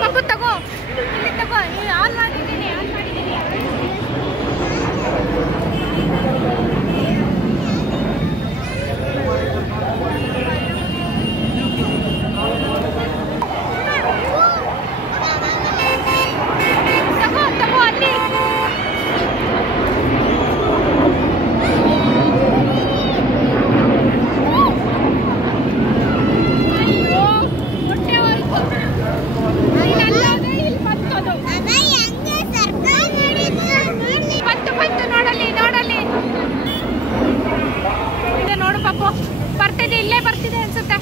ಪಪ್ಪು ತಗೋ, ಇಲ್ಲಿ ತಗೋ, ಆನ್ ಮಾಡಿದ್ದೀನಿ, ಆನ್ ಮಾಡಿದ್ದೀನಿ. ತಗೋ ತಗೋ ಅಲ್ಲಿ. ಬರ್ತಿದೆ, ಇಲ್ಲೇ ಬರ್ತಿದೆ ಅನ್ಸುತ್ತೆ.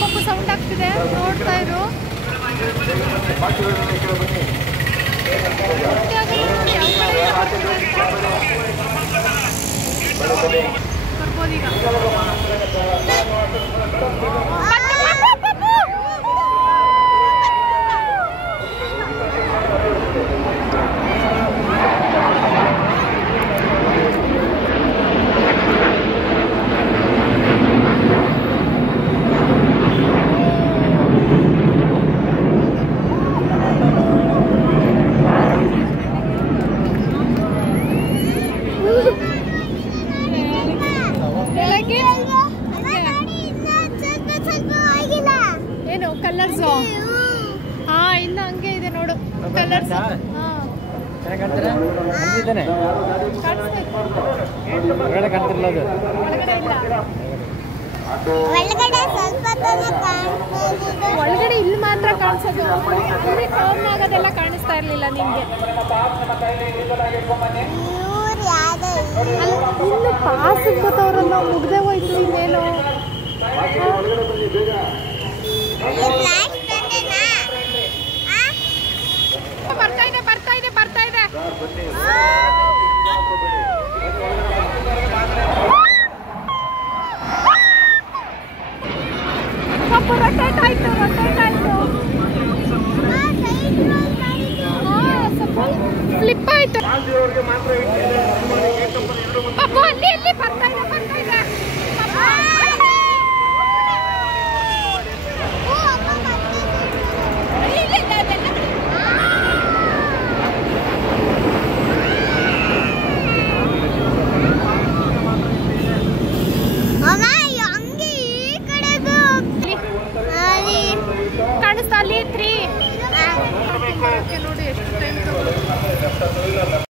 ಪಪ್ಪು ಸೌಂಡ್ ಆಗ್ತಿದೆ, ನೋಡ್ತಾ ಇರು. ಬರ್ಬೋದೀಗ. ಏನು ಕಲರ್ಸ್? ಹಾ, ಇನ್ನು ಹಂಗೆ ಇದೆ ನೋಡು ಕಲರ್ಸ್. ಒಳಗಡೆ ಇಲ್ಲಿ ಮಾತ್ರ ಕಾಣಿಸೋದು, ಅಲ್ಲಿ ಟರ್ನ್ ಆಗೋದೆಲ್ಲ ಕಾಣಿಸ್ತಾ ಇರ್ಲಿಲ್ಲ ನಿಮ್ಗೆ. ಇನ್ನು ಪಾಸ್ ಸಿಗ್ಬೋದವ್ರಲ್ಲ, ಮುಗ್ದೆ ಹೋಯ್ತು ಇನ್ನೇನು. ಬರ್ತಾ ಇದೆ ಬರ್ತಾ ಇದೆ ಬರ್ತಾ ಇದೆ. ಪಪ್ಪು ರೊಟೇಟ್ ಆಯ್ತು, ರೊಟೇಟ್ ಆಯ್ತು. ಫ್ಲಿಪ್ ಆಯ್ತು. ಪಪ್ಪು ಅಲ್ಲಿ ಅಲ್ಲಿ ಬರ್ತಾ ಇದೆ ಬರ್ತಾ ಇದೆ. ಕಾಣಿಸ್ತಾ ಅಲ್ಲಿ 3 ನೋಡಿ ಎಷ್ಟು ಟೈಮ್ ತಗೊಂಡು.